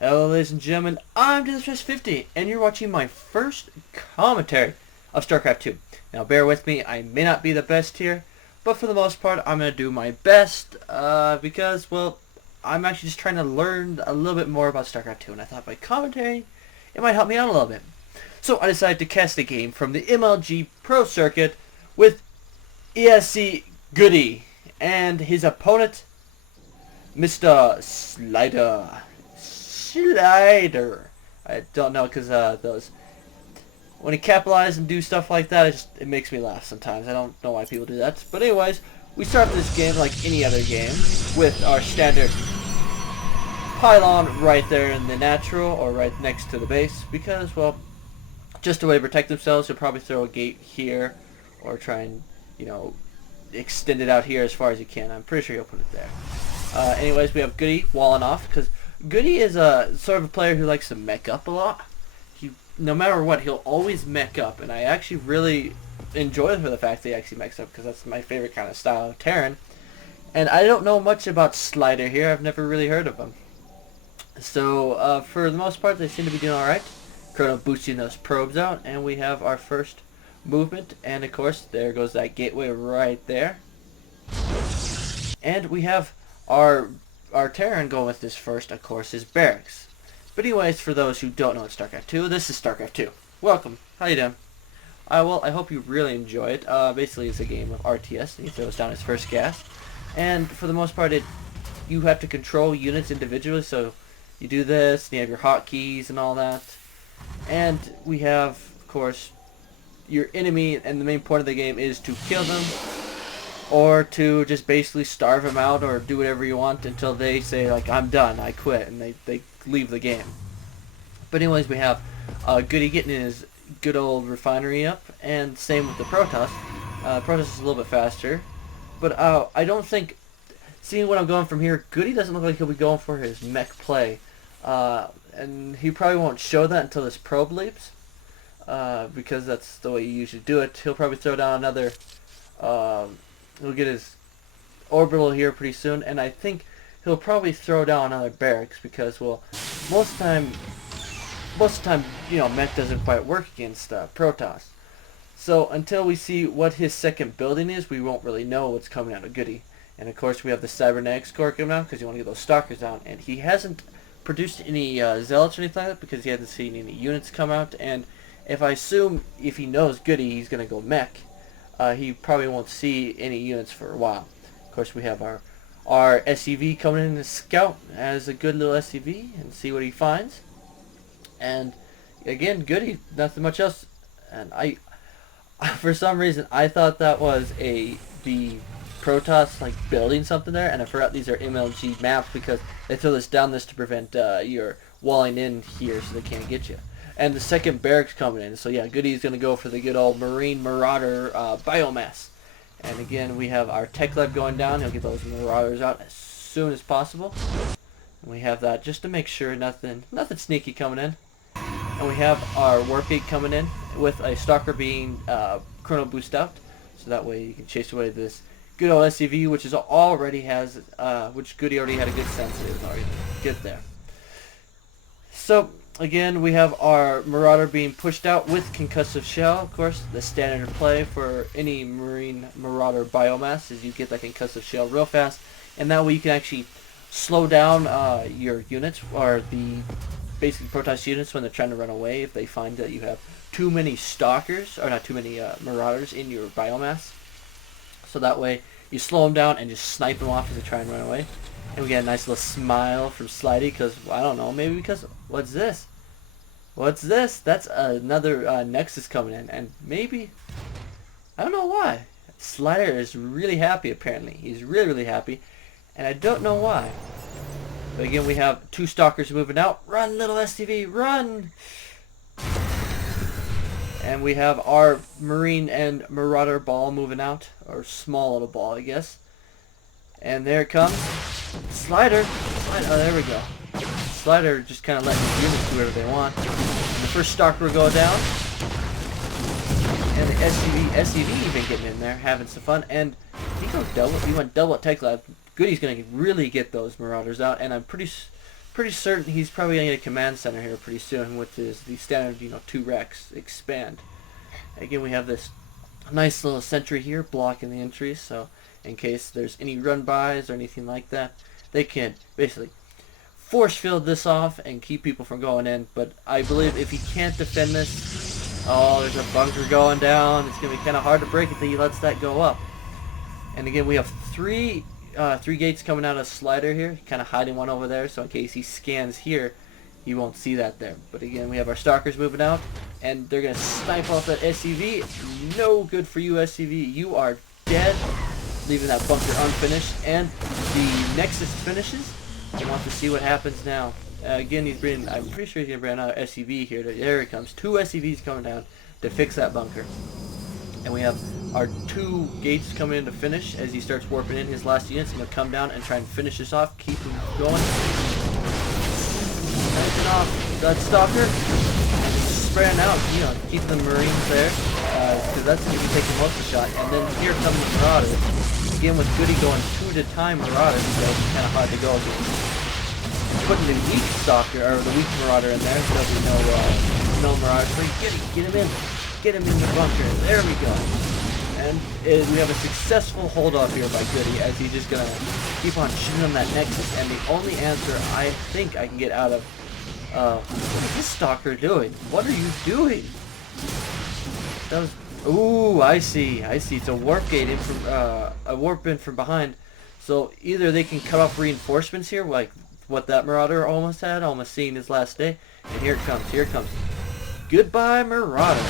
Hello ladies and gentlemen, I'm TvP50 and you're watching my first commentary of StarCraft 2. Now bear with me, I may not be the best here, but for the most part I'm going to do my best because, well, I'm actually just trying to learn a little bit more about StarCraft 2, and I thought by commentary it might help me out a little bit. So I decided to cast a game from the MLG Pro Circuit with ESC Goody and his opponent, Mr. SLiDer. I don't know, because those, when he capitalize and do stuff like that, it makes me laugh sometimes. I don't know why people do that. But anyways, we start this game like any other game with our standard pylon right there in the natural, or right next to the base, because, well, just a way to protect themselves. He'll probably throw a gate here, or try and, you know, extend it out here as far as you can. I'm pretty sure he'll put it there. Anyways, we have Goody walling off, because Goody is a sort of a player who likes to mech up a lot. No matter what, he'll always mech up, and I actually really enjoy it for the fact that he actually mechs up, because that's my favorite kind of style of Terran. And I don't know much about SLiDer here. I've never really heard of him. So for the most part, they seem to be doing alright. Chrono boosting those probes out, and we have our first movement, and of course there goes that gateway right there. And we have our Terran going with this first, of course, is barracks. But anyways, for those who don't know it's StarCraft 2, this is StarCraft 2. Welcome. How you doing? Well, I hope you really enjoy it. Basically, it's a game of RTS, and he throws down his first gas. And for the most part, you have to control units individually, so you do this, and you have your hotkeys and all that. And we have, of course, your enemy, and the main point of the game is to kill them, or to just basically starve them out, or do whatever you want until they say, like, I'm done, I quit, and they leave the game. But anyways, we have Goody getting his good old refinery up, and same with the Protoss. Protoss is a little bit faster, but I don't think, seeing what I'm going from here, Goody doesn't look like he'll be going for his mech play, and he probably won't show that until this probe leaps, because that's the way you usually do it. He'll probably throw down another, he'll get his orbital here pretty soon, and I think he'll probably throw down another barracks, because, well, most of the time, you know, mech doesn't quite work against Protoss. So until we see what his second building is, we won't really know what's coming out of Goody. And of course, we have the Cybernetics core coming out, because you want to get those stalkers down, and he hasn't produced any zealots or anything like that, because he hasn't seen any units come out. And if I assume, if he knows Goody, he's going to go mech, he probably won't see any units for a while. Of course, we have our SCV coming in to scout as a good little SCV and see what he finds. And again, Goody, nothing much else. And I for some reason, I thought that was the Protoss, like, building something there, and I forgot these are MLG maps, because they throw this down this to prevent your walling in here so they can't get you. And the second barracks coming in, so yeah, Goody's going to go for the good old Marine Marauder biomass. And again, we have our Tech Lab going down. He'll get those Marauders out as soon as possible. And we have that just to make sure nothing sneaky coming in. And we have our Warpig coming in with a Stalker being Chrono Boost out, so that way you can chase away this good old SCV, which which Goody already had a good sense of already get there. So again, we have our Marauder being pushed out with Concussive Shell. Of course, the standard play for any Marine Marauder biomass is you get that Concussive Shell real fast, and that way you can actually slow down your units, or the basically Protoss units, when they're trying to run away, if they find that you have too many Stalkers, or not too many Marauders in your biomass. So that way you slow them down and just snipe them off as they try and run away. And we get a nice little smile from Slidey, because, I don't know, maybe because, what's this? What's this? That's another Nexus coming in, and maybe, I don't know why. SLiDer is really happy, apparently. He's really, really happy, and I don't know why. But again, we have two Stalkers moving out. Run, little STV, run! And we have our Marine and Marauder ball moving out, or small little ball, I guess. And there it comes. SLiDer. Oh, there we go. SLiDer just kind of letting the units do whatever they want. And the first Stalker will go down. And the SCV even getting in there, having some fun. And he went double at Tech Lab. Goody's going to really get those Marauders out, and I'm pretty pretty certain he's probably going to get a command center here pretty soon, which is the standard, 2 Rex expand. Again, we have this nice little sentry here blocking the entries, so in case there's any run-bys or anything like that, they can basically force field this off and keep people from going in. But I believe if he can't defend this, oh, there's a bunker going down. It's going to be kind of hard to break it until he lets that go up. And again, we have three gates coming out of SLiDer here, kind of hiding one over there, so in case he scans here, you won't see that there. But again, we have our stalkers moving out, and they're going to snipe off that SCV. No good for you, SCV. You are dead, leaving that bunker unfinished. And the Nexus finishes. I want to see what happens now. Again, I'm pretty sure he's going to bring another SCV here. There he comes. 2 SCVs coming down to fix that bunker. And we have our 2 gates coming in to finish as he starts warping in his last units. He's going to come down and try and finish this off. Keep him going. Finishing off that stalker. And just spraying out, keeping the Marines there. Because that's going to be taking most of the shot. And then here come the Marauders. Again, with Goody going 2 at a time, Marauders, it's kind of hard to go against. Putting the weak stalker, or the weak Marauder in there, so there'll be no Marauders. Get him in. Get him in the bunker. There we go. And we have a successful hold off here by Goody as he's just going to keep on shooting on that Nexus. And the only answer I think I can get out of, what is this stalker doing? What are you doing? That was, ooh, I see. It's a warp gate in from, a warp in from behind. So either they can cut off reinforcements here, like what that Marauder almost had, almost seeing his last day. And here it comes. Goodbye, Marauder.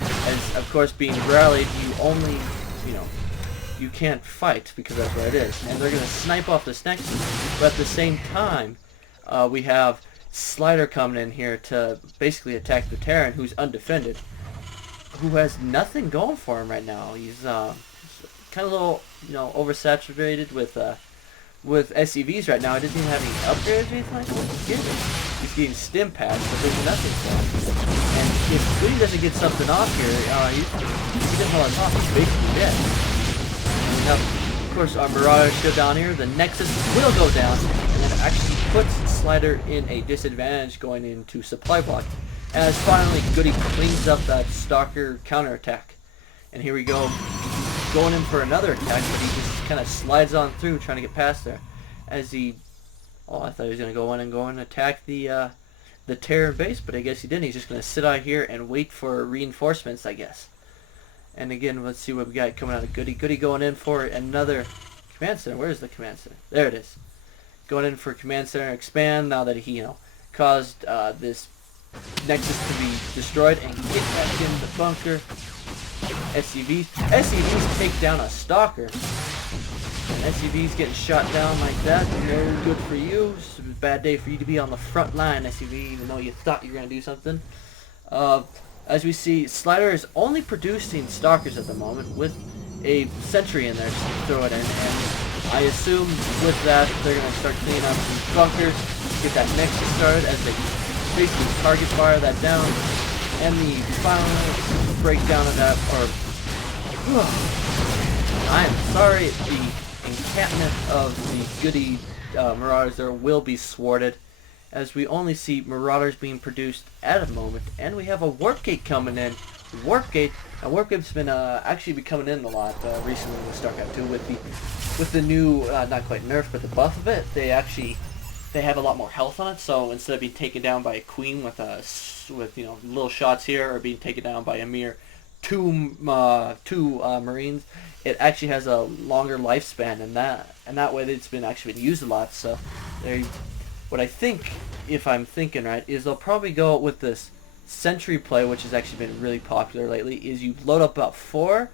As, of course, being rallied, you only, you can't fight because that's what it is. And they're going to snipe off this Nexus. But at the same time, we have SLiDer coming in here to basically attack the Terran, who's undefended, who has nothing going for him right now. He's kind of a little, oversaturated with SCVs right now. He doesn't even have any upgrades or anything like that. He's getting stim pads, but there's nothing for him. And if Goody doesn't get something off here, he doesn't hold it off, he's basically dead. And now, of course, our Marauder still down here. The Nexus will go down, and then actually puts SLiDer in a disadvantage going into supply block. As finally, Goody cleans up that Stalker counterattack. And here we go, going in for another attack, but he just kind of slides on through, trying to get past there. As he, I thought he was going to go in and attack the Terran base, but I guess he didn't. He's just going to sit out here and wait for reinforcements, I guess. And again, let's see what we got coming out of Goody. Goody going in for another command center. Where's the command center? There it is. Going in for command center expand now that he, caused this Nexus to be destroyed, and get back in the bunker. SCVs take down a stalker. And SCVs getting shot down like that. No good for you. It's a bad day for you to be on the front line, SCV, even though you thought you were going to do something. As we see, SLiDer is only producing stalkers at the moment with a sentry in there to throw it in. And I assume with that, they're going to start cleaning up some bunkers, get that Nexus started as they basically target fire that down. And the final breakdown of that, I am sorry, the encampment of the Goody Marauders there will be thwarted, as we only see Marauders being produced at a moment, and we have a Warp Gate coming in. Warp Gate's been actually been coming in a lot recently with StarCraft 2 with the new, not quite nerf, but the buff of it. They have a lot more health on it, so instead of being taken down by a queen with little shots here, or being taken down by a mere two Marines, it actually has a longer lifespan, and that way it's been actually been used a lot. So what I think, if I'm thinking right, is they'll probably go with this sentry play, which has actually been really popular lately. Is you load up about four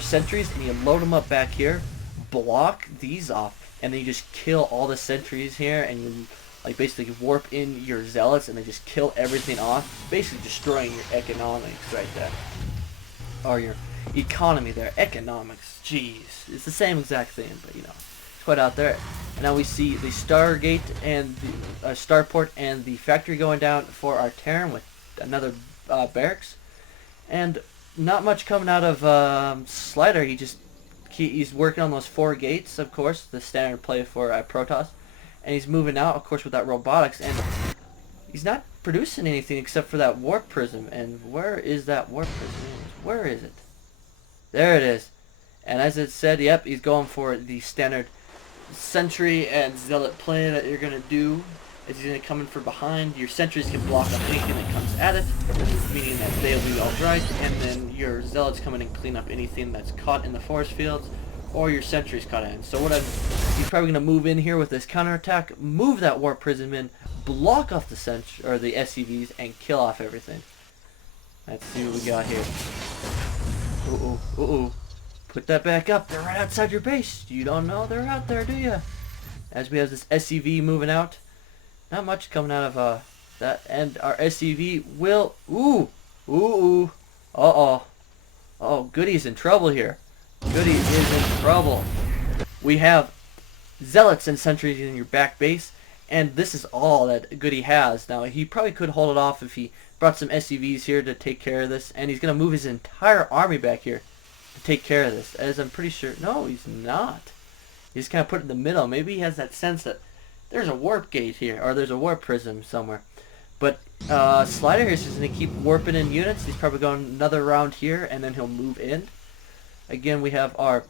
sentries, and you load them up back here, block these off, and then you just kill all the sentries here, and you basically warp in your zealots, and they just kill everything off, basically destroying your economics right there, or your economy there. Economics, jeez, it's the same exact thing, but it's quite out there. And now we see the Stargate and the Starport and the factory going down for our Terran with another barracks, and not much coming out of SLiDer. He just he's working on those 4 gates, of course, the standard play for Protoss, and he's moving out, of course, with that robotics, and he's not producing anything except for that warp prism. And where is that warp prism? Where is it? There it is. And as it said, yep, he's going for the standard sentry and zealot play that you're gonna do. Is he's gonna come in from behind. Your sentries can block up anything that comes at it, meaning that they'll be alright, and then your zealots come in and clean up anything that's caught in the force fields, or your sentries caught in. So he's probably gonna move in here with this counterattack, move that warp prism in, block off the the SCVs, and kill off everything. Let's see what we got here. Uh-oh. Put that back up. They're right outside your base. You don't know they're out there, do you? As we have this SCV moving out. Not much coming out of that. And our SCV will... Uh-oh, Goody's in trouble here. Goody is in trouble. We have zealots and sentries in your back base. And this is all that Goody has. Now, he probably could hold it off if he brought some SCVs here to take care of this. And he's going to move his entire army back here to take care of this. As I'm pretty sure... No, he's not. He's kind of put it in the middle. Maybe he has that sense that there's a warp gate here. Or there's a warp prism somewhere. But SLiDer is just going to keep warping in units. He's probably going another round here. And then he'll move in. Again, we have our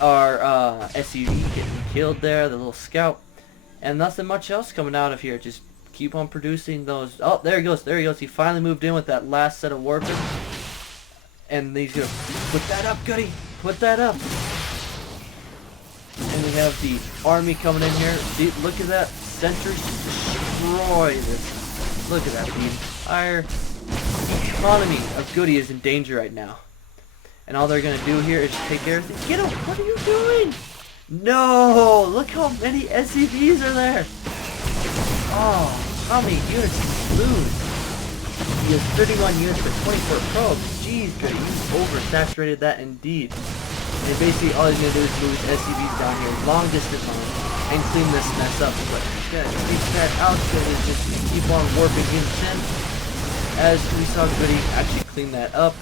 SCV getting killed there. The little scout. And nothing much else coming out of here. Just keep on producing those. Oh, there he goes. There he goes. He finally moved in with that last set of warpers. And he's going to put that up, Goody. Put that up. And we have the army coming in here. See, look at that. Sentries destroy this. Look at that. The entire economy of Goody is in danger right now. And all they're going to do here is take care of it. Get him. What are you doing? No! Look how many SCVs are there! Oh, how many units did he lose? He has 31 units for 24 probes. Jeez, Goody, you oversaturated that indeed. And basically all he's going to do is move his SCVs down here long distance on and clean this mess up. But he's going to take that out, so he's just going to keep on warping units in. As we saw Goody actually clean that up.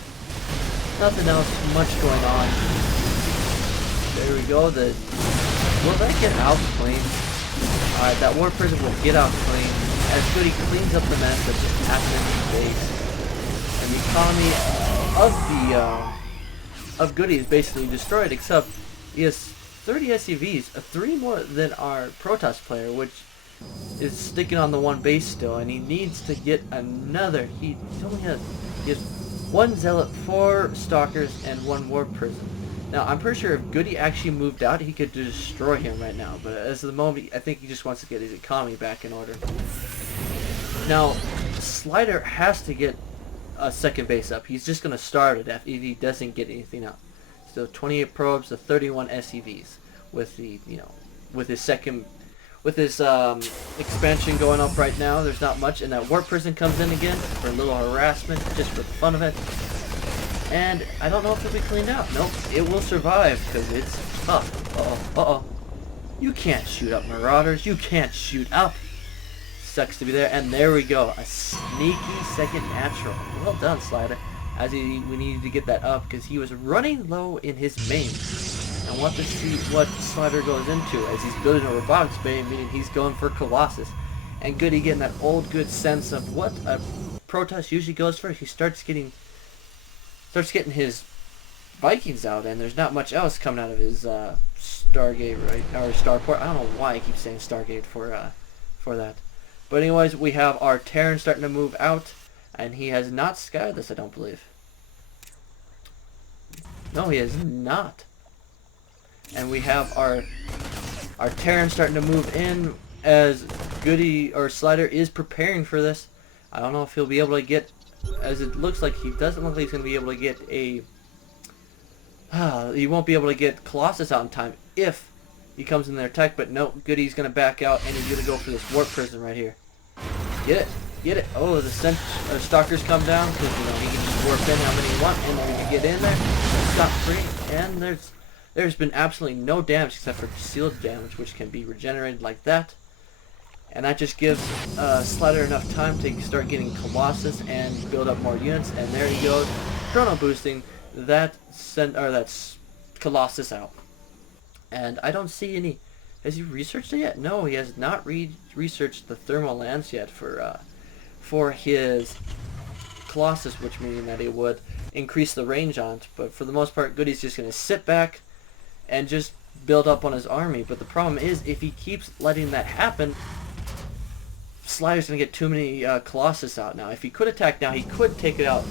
Nothing else much going on. There we go. Will that get out clean? Alright, that warp prism will get out clean as Goody cleans up the mess that's just happening in his base. And the economy of Goody is basically destroyed, except he has 30 SCVs, 3 more than our Protoss player, which is sticking on the one base still, and he needs to get another. He has 1 zealot, 4 stalkers, and 1 warp prism. Now, I'm pretty sure if Goody actually moved out, he could destroy him right now. But as of the moment, I think he just wants to get his economy back in order. Now, SLiDer has to get a second base up. He's just going to starve it if he doesn't get anything up. So 28 probes to 31 SCVs with the, with his expansion going up right now. There's not much, and that warp prison comes in again for a little harassment, just for the fun of it. And I don't know if it'll be cleaned out. Nope, it will survive because it's tough. Uh-oh. You can't shoot up Marauders. You can't shoot up. Sucks to be there. And there we go. A sneaky second natural. Well done, SLiDer. We needed to get that up because he was running low in his main. I want to see what SLiDer goes into as he's building a robotics bay, meaning he's going for Colossus. And Goody getting that old good sense of what a Protoss usually goes for. He starts getting his Vikings out, and there's not much else coming out of his Stargate, right? Or Starport. I don't know why I keep saying Stargate for that. But anyways, we have our Terran starting to move out, and he has not skied this, I don't believe. No, he has not. And we have our Terran starting to move in as Goody or SLiDer is preparing for this. I don't know if he'll be able to get, as it looks like he doesn't look like he's going to be able to get he won't be able to get Colossus out in time if he comes in their tech, but no, Goody's going to back out and he's going to go for this warp prison right here. Get it. Oh, the stalkers come down because he can just warp in how many he wants, and then we can get in there, stop free, and there's been absolutely no damage except for sealed damage, which can be regenerated like that. And that just gives SLiDer enough time to start getting Colossus and build up more units. And there he goes, chrono boosting that Colossus out. And I don't see any. Has he researched it yet? No, he has not researched the thermal lance yet for his Colossus, which meaning that it would increase the range on it. But for the most part, Goody's just going to sit back and just build up on his army. But the problem is, if he keeps letting that happen, SLiDer's going to get too many Colossus out now. If he could attack now, he could take it out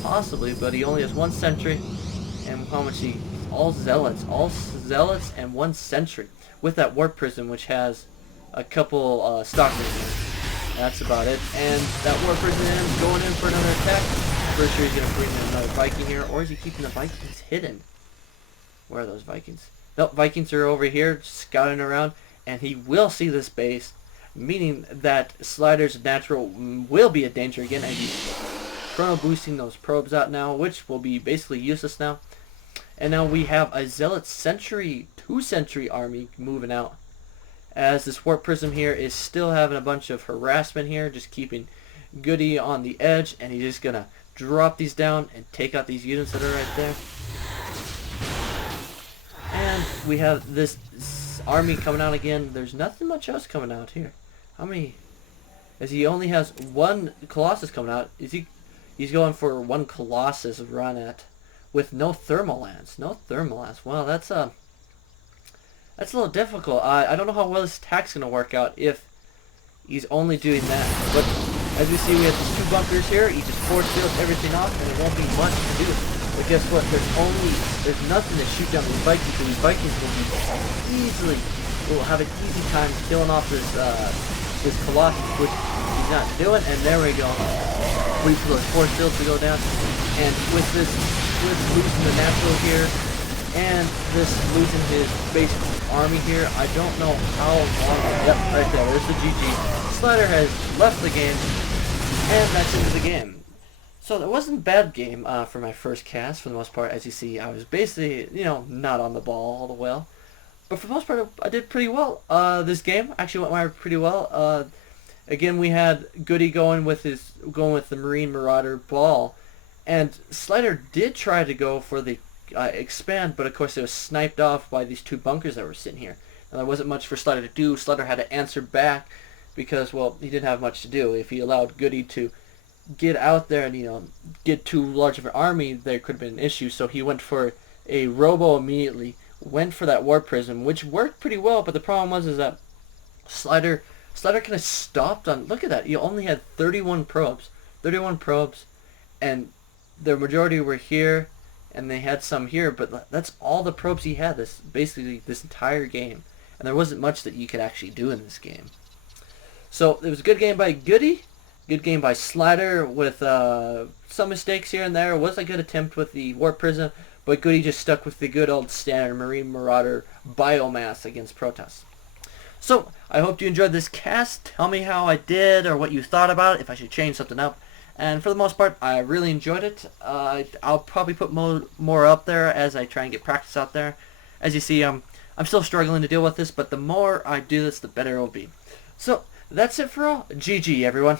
possibly, but he only has one sentry. And how much he... all zealots and one sentry. With that warp prism, which has a couple stalkers. That's about it. And that warp prism going in for another attack. Pretty sure he's going to bring in another Viking here. Or is he keeping the Vikings hidden? Where are those Vikings? Nope, Vikings are over here scouting around. And he will see this base. Meaning that SLiDer's natural will be a danger again. And he's chrono boosting those probes out now. Which will be basically useless now. And now we have a Zealot Sentry, 2-sentry army moving out. As this warp prism here is still having a bunch of harassment here, just keeping Goody on the edge, and he's just gonna drop these down and take out these units that are right there. And we have this army coming out again. There's nothing much else coming out here. How many? As he only has one Colossus coming out. He's going for one Colossus run at with no thermal lance. No thermal lance. Well, that's a little difficult. I don't know how well this attack's going to work out if he's only doing that. But as we see, we have these 2 bunkers here. He just force fields everything off, and it won't be much to do. But guess what? There's nothing to shoot down these Vikings. So these Vikings will have an easy time killing off this Colossus, which he's not doing. And there we go. Wait for those force fields to go down. And with losing the natural here, and this losing his base army here, I don't know how long. Yep, right there. There's the GG. SLiDer has left the game, and that's into the game. So it wasn't a bad game for my first cast. For the most part, as you see, I was basically, not on the ball all the well. But for the most part, I did pretty well. This game actually went pretty well. Again, we had Goody going with the Marine Marauder ball. And SLiDer did try to go for the expand, but of course it was sniped off by these 2 bunkers that were sitting here. And there wasn't much for SLiDer to do. SLiDer had to answer back because, well, he didn't have much to do. If he allowed Goody to get out there and, get too large of an army, there could have been an issue. So he went for a robo immediately, went for that warp prism, which worked pretty well. But the problem was that SLiDer kind of stopped on, look at that, he only had 31 probes, and the majority were here, and they had some here, but that's all the probes he had, basically this entire game. And there wasn't much that you could actually do in this game. So it was a good game by Goody, good game by SLiDer with some mistakes here and there. It was a good attempt with the Warp Prism, but Goody just stuck with the good old standard Marine Marauder biomass against Protoss. So I hope you enjoyed this cast. Tell me how I did or what you thought about it, if I should change something up. And for the most part, I really enjoyed it. I'll probably put more up there as I try and get practice out there. As you see, I'm still struggling to deal with this, but the more I do this, the better it will be. So that's it for all. GG, everyone.